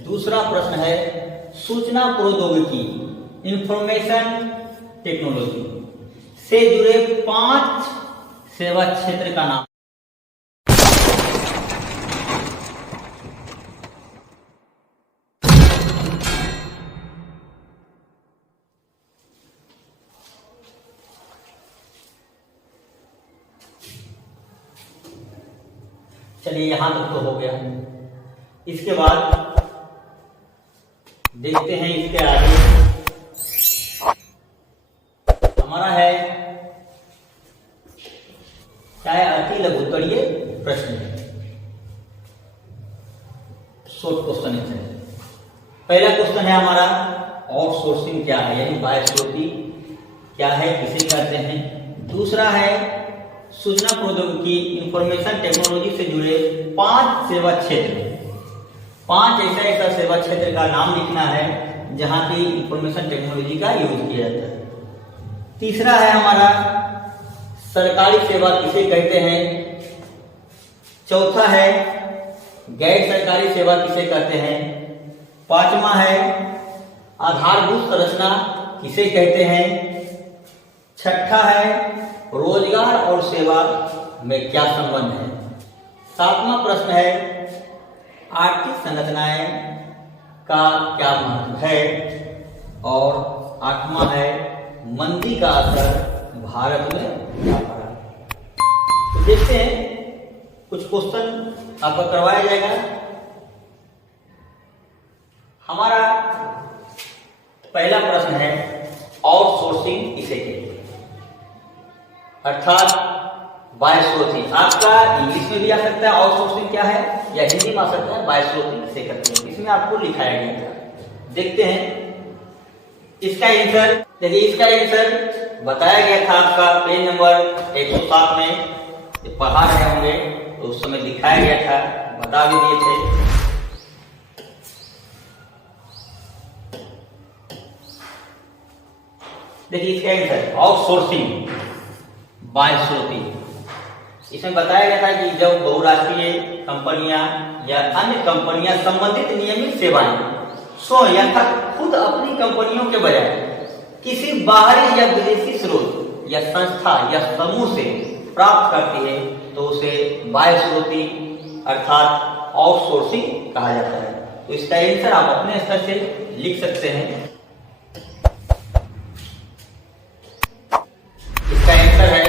दूसरा प्रश्न है सूचना प्रौद्योगिकी इंफॉर्मेशन टेक्नोलॉजी से जुड़े 5 सेवा क्षेत्र का नाम। चलिए यहां तक तो हो गया। इसके बाद देखते हैं इसके आगे हमारा है क्या है, अति लघु उत्तरीय प्रश्न है, शॉर्ट क्वेश्चन है। पहला क्वेश्चन है हमारा आउटसोर्सिंग क्या है, यानी बाह्यस्रोती क्या है, किसे कहते हैं। दूसरा है सूचना प्रौद्योगिकी इंफॉर्मेशन टेक्नोलॉजी से जुड़े 5 सेवा क्षेत्र, 5 ऐसा सेवा क्षेत्र का नाम लिखना है जहां की इंफॉर्मेशन टेक्नोलॉजी का यूज किया जाता है। तीसरा है हमारा सरकारी सेवा किसे कहते हैं। चौथा है गैर सरकारी सेवा किसे कहते हैं। पांचवा है आधारभूत संरचना किसे कहते हैं। छठा है रोजगार और सेवा में क्या संबंध है। सातवां प्रश्न है आर्थिक संरचनाएं का क्या महत्व है। और आठवां है मंदी का असर भारत में क्या पड़ा। तो देखते हैं कुछ क्वेश्चन आपका करवाया जाएगा। हमारा पहला प्रश्न है आउटसोर्सिंग किसे कहते हैं, अर्थात बाह्यस्रोती। आपका इंग्लिश में भी आ सकता है आउटसोर्सिंग क्या है, या हिंदी में आ सकता है बाह्यस्रोती किसे कहते हैं। इसमें आपको लिखाया गया था, देखते हैं इसका आंसर। देखिए इसका आंसर बताया गया था आपका पेज नंबर 107 में, पढ़ा रहे होंगे तो उस समय दिखाया गया था, बता भी दिए थे। देखिए इसका आंसर आउटसोर्सिंग बाह्यस्रोती। इसमें बताया गया था कि जब बहुराष्ट्रीय कंपनियां या अन्य कंपनियां संबंधित नियमित सेवाएं स्वयं या खुद अपनी कंपनियों के बजाय किसी बाहरी या विदेशी स्रोत या संस्था या समूह से प्राप्त करती है तो उसे बाह्यस्रोती अर्थात आउटसोर्सिंग कहा जाता है। तो इसका आंसर आप अपने स्तर से लिख सकते हैं। इसका आंसर है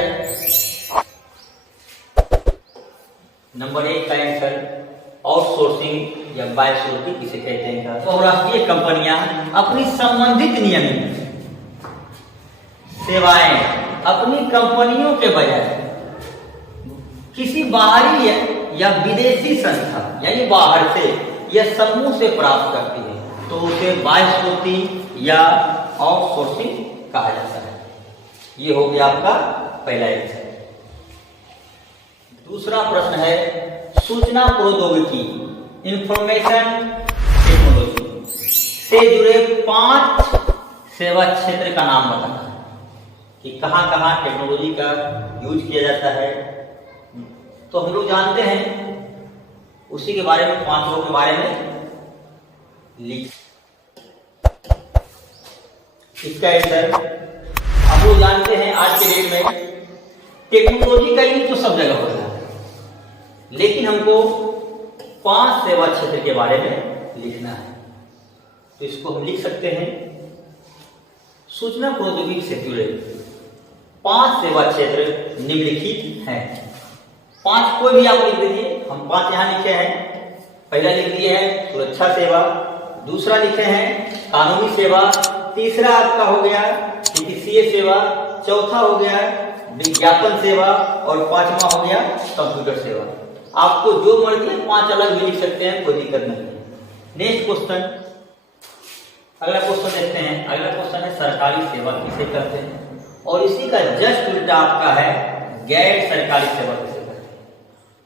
नंबर 1 का आंसर आउटसोर्सिंग या बाह्यस्रोती किसे कहते हैं। बहुराष्ट्रीय कंपनियां अपनी संबंधित नियमित सेवाएं अपनी कंपनियों के बजाय किसी बाहरी या विदेशी संस्था यानी बाहर से या समूह से प्राप्त करती है तो उसे बाह्यस्रोती या आउटसोर्सिंग कहा जाता है। ये हो गया आपका पहला आंसर। दूसरा प्रश्न है सूचना प्रौद्योगिकी इंफॉर्मेशन टेक्नोलॉजी से जुड़े 5 सेवा क्षेत्र का नाम बताना है कि कहां कहां टेक्नोलॉजी का यूज किया जाता है। तो हम लोग जानते हैं उसी के बारे में, 5 के बारे में लिख। इसका आंसर हम लोग जानते हैं आज के डेट में टेक्नोलॉजी का यूज तो सब जगह हो रहा है, लेकिन हमको 5 सेवा क्षेत्र के बारे में लिखना है। तो इसको हम लिख सकते हैं सूचना प्रौद्योगिकी से जुड़े 5 सेवा क्षेत्र निम्नलिखित हैं। 5 कोई भी आप लिख दीजिए, हम 5 यहां लिखे हैं। पहला लिख दिए है सुरक्षा सेवा, दूसरा लिखे हैं कानूनी सेवा, तीसरा आपका हो गया चिकित्सीय सेवा, चौथा हो गया विज्ञापन सेवा और 5वां हो गया कंप्यूटर सेवा। आपको जो मर्जी है 5 अलग भी लिख सकते हैं, कोई दिक्कत नहीं है। नेक्स्ट क्वेश्चन, अगला क्वेश्चन देखते हैं। अगला क्वेश्चन है सरकारी सेवा किसे कहते हैं, और इसी का जस्ट उल्टा आपका है गैर सरकारी सेवा किसे कहते हैं।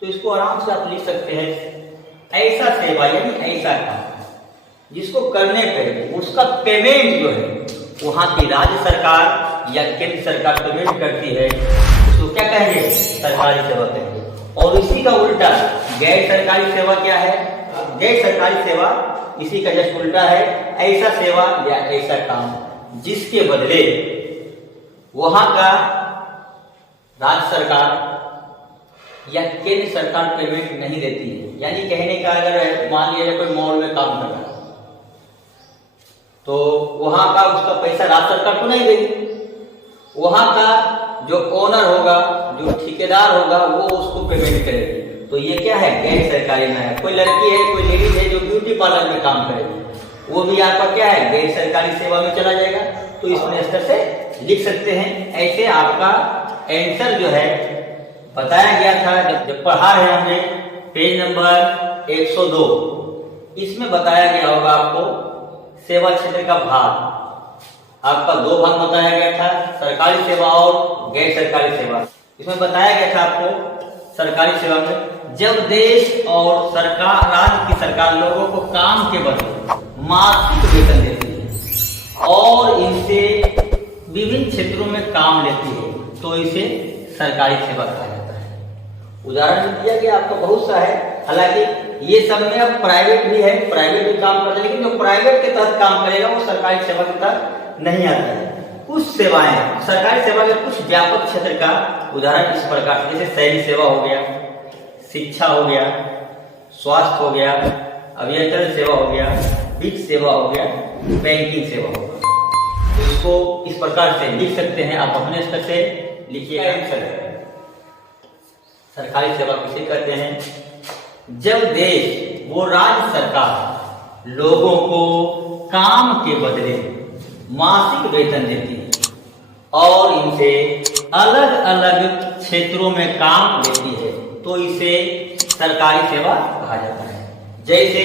तो इसको आराम से आप लिख सकते हैं ऐसा सेवा यानी ऐसा काम जिसको करने पे उसका पेमेंट जो है वहां की राज्य सरकार या केंद्र सरकार पेमेंट करती है, उसको क्या कहेंगे, सरकारी सेवा कहेंगे। और इसी का उल्टा गैर सरकारी सेवा क्या है, गैर सरकारी सेवा इसी का जस्ट उल्टा है, ऐसा सेवा या ऐसा काम जिसके बदले वहां का राज्य सरकार या केंद्र सरकार पेमेंट नहीं देती है। यानी कहने का अगर मान लिया कोई मॉल में काम कर रहा है तो वहां का उसका पैसा राज्य सरकार को नहीं देगी, वहां का जो ओनर होगा, जो ठेकेदार होगा, वो उसको पेमेंट करेगी। तो ये क्या है, गैर सरकारी में है। कोई लड़की है, कोई लेडीज है जो ब्यूटी पार्लर में काम करेगी, वो भी आपका क्या है, गैर सरकारी सेवा में चला जाएगा। तो इसमें स्तर से लिख सकते हैं। ऐसे आपका आंसर जो है बताया गया था जब पढ़ा है हमने पेज नंबर 102, इसमें बताया गया होगा आपको सेवा क्षेत्र का भाग। आपका दो भाग बताया गया था, सरकारी सेवा और गैर सरकारी सेवा। इसमें बताया गया था आपको सरकारी सेवा में जब देश और सरकार, राज्य की सरकार लोगों को काम के बदले मासिक वेतन देती है और इनसे विभिन्न क्षेत्रों में काम लेती है, तो इसे सरकारी सेवा कहा जाता है। उदाहरण दिया गया आपका बहुत सा है, हालांकि ये सब में अब प्राइवेट भी है, प्राइवेट भी काम करते हैं, लेकिन जो प्राइवेट के तहत काम करेगा वो सरकारी सेवा के तहत नहीं आता है। कुछ सेवाएं सरकारी सेवा के कुछ व्यापक क्षेत्र का उदाहरण इस प्रकार से, जैसे सैनिक सेवा हो गया, शिक्षा हो गया, स्वास्थ्य हो गया, अभियंत्रण सेवा हो गया, वित्त सेवा हो गया, बैंकिंग सेवा हो गया। तो इसको इस प्रकार से लिख सकते हैं, आप अपने स्तर से लिखिएगा। सरकारी सेवा किसे कहते हैं, जब देश वो राज्य सरकार लोगों को काम के बदले मासिक वेतन देती है और इनसे अलग अलग क्षेत्रों में काम लेती है, तो इसे सरकारी सेवा कहा जाता है। जैसे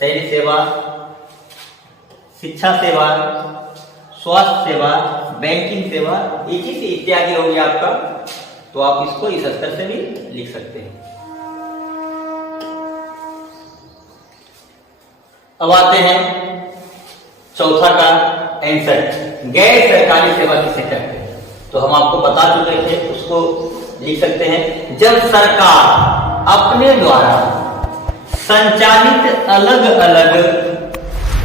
सैनिक सेवा, शिक्षा सेवा, स्वास्थ्य सेवा, बैंकिंग सेवा, इसी से इत्यादि हो गया आपका। तो आप इसको इस स्तर से भी लिख सकते हैं। अब आते हैं चौथा का आंसर, गैर सरकारी सेवा किसे कहते हैं। तो हम आपको बता चुके थे, उसको लिख सकते हैं, जब सरकार अपने द्वारा संचालित अलग अलग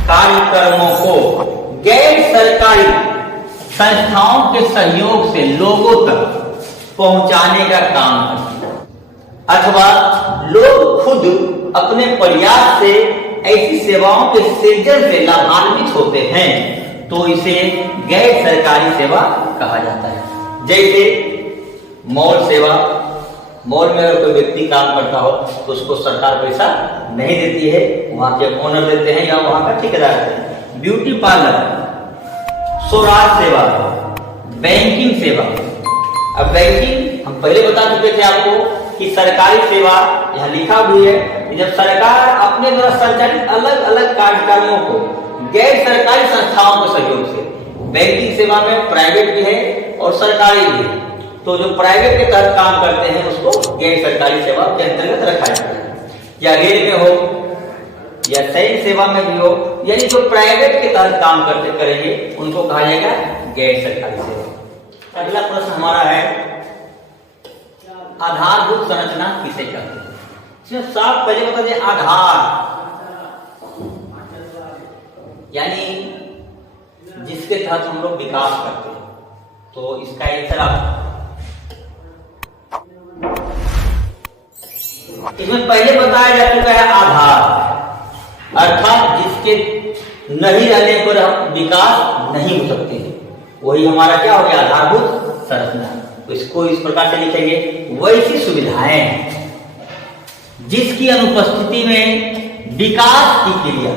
कार्यक्रमों को गैर सरकारी संस्थाओं के सहयोग से लोगों तक पहुंचाने का काम करती है, अथवा लोग खुद अपने प्रयास से ऐसी सेवाओं के सृजन से लाभान्वित होते हैं, तो इसे गैर सरकारी सेवा कहा जाता है। जैसे मॉल सेवा, मॉल में अगर कोई व्यक्ति काम करता हो तो उसको सरकार पैसा नहीं देती है, वहां के ओनर देते हैं या वहां का ठेकेदार देते हैं। ब्यूटी पार्लर, स्वराज सेवा, बैंकिंग सेवा। अब बैंकिंग हम पहले बता चुके थे आपको कि सरकारी सेवा यहां लिखा भी है, जब सरकार अपने द्वारा संचालित अलग अलग कार्यक्रमों को गैर सरकारी संस्थाओं के सहयोग से, बैंकिंग सेवा में प्राइवेट भी है और सरकारी भी है, तो जो प्राइवेट के तहत काम करते हैं उसको गैर सरकारी सेवा के अंतर्गत रखा जाता है। या रेल में हो या सैनिक सेवा में भी हो, यानी जो प्राइवेट के तहत काम करते करेंगे उनको कहा जाएगा गैर सरकारी सेवा। अगला प्रश्न हमारा है, आधारभूत संरचना किसे कहते हैं। इसमें साफ पहले बता दें, आधार यानी जिसके तहत हम लोग विकास करते हैं, तो इसका आंसर आप इसमें पहले बताया जा चुका है आधार, अर्थात जिसके नहीं रहने पर हम विकास नहीं हो सकते हैं, वही हमारा क्या हो गया, आधारभूत संरचना। तो इसको इस प्रकार से लिखेंगे, वैसी सुविधाएं जिसकी अनुपस्थिति में विकास की क्रिया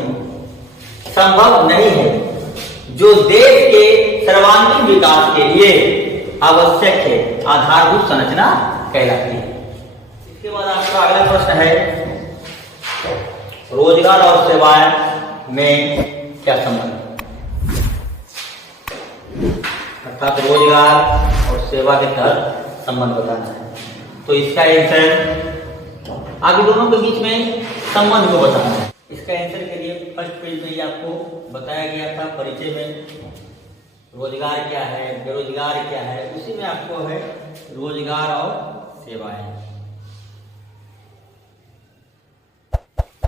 संभव नहीं है, जो देश के सर्वांगीण विकास के लिए आवश्यक है, आधारभूत संरचना कहलाती है। इसके बाद आपका अगला प्रश्न है, रोजगार और सेवाएं में क्या संबंध, अर्थात रोजगार और सेवा के तहत संबंध बताना है। तो इसका आंसर आगे दोनों के बीच में संबंध को बताना है। इसका आंसर के लिए फर्स्ट पेज में ही आपको बताया गया था परिचय में, रोजगार क्या है, बेरोजगार क्या है, उसी में आपको है रोजगार और सेवाएं।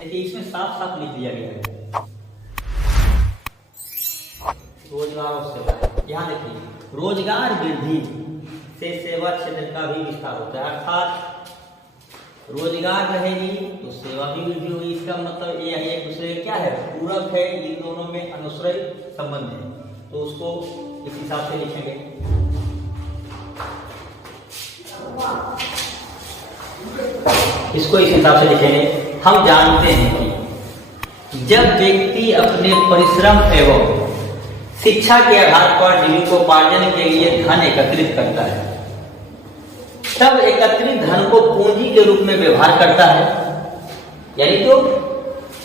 देखिए इसमें साफ साफ लिख दिया गया है रोजगार और सेवा। यहाँ देखिए रोजगार वृद्धि से सेवा क्षेत्र का भी विस्तार होता है, अर्थात रोजगार रहेगी तो सेवा भी वृद्धि होगी। इसका मतलब ये एक दूसरे क्या है, पूरक है, इन दोनों में अनुश्रय संबंध है। तो उसको इस हिसाब से लिखेंगे। इसको इस हिसाब से लिखेंगे। हम जानते हैं कि जब व्यक्ति अपने परिश्रम एवं शिक्षा के आधार पर जीविकोपार्जन के लिए धन एकत्रित करता है, तब एकत्रित धन को पूंजी के रूप में व्यवहार करता है। यानी तो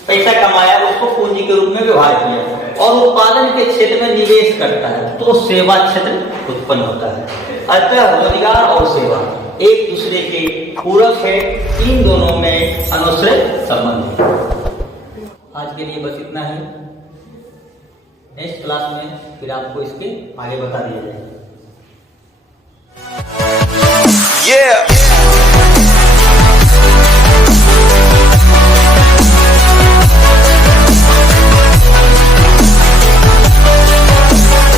पैसा कमाया उसको पूंजी के रूप में व्यवहार किया और उत्पादन के क्षेत्र में निवेश करता है, तो सेवा क्षेत्र उत्पन्न होता है। अतः रोजगार और सेवा एक दूसरे के पूरक है, इन दोनों में अनुश्रय संबंध है। आज के लिए बस इतना ही। नेक्स्ट क्लास में फिर आपको इसके आगे बता दिया जाएगा। Yeah.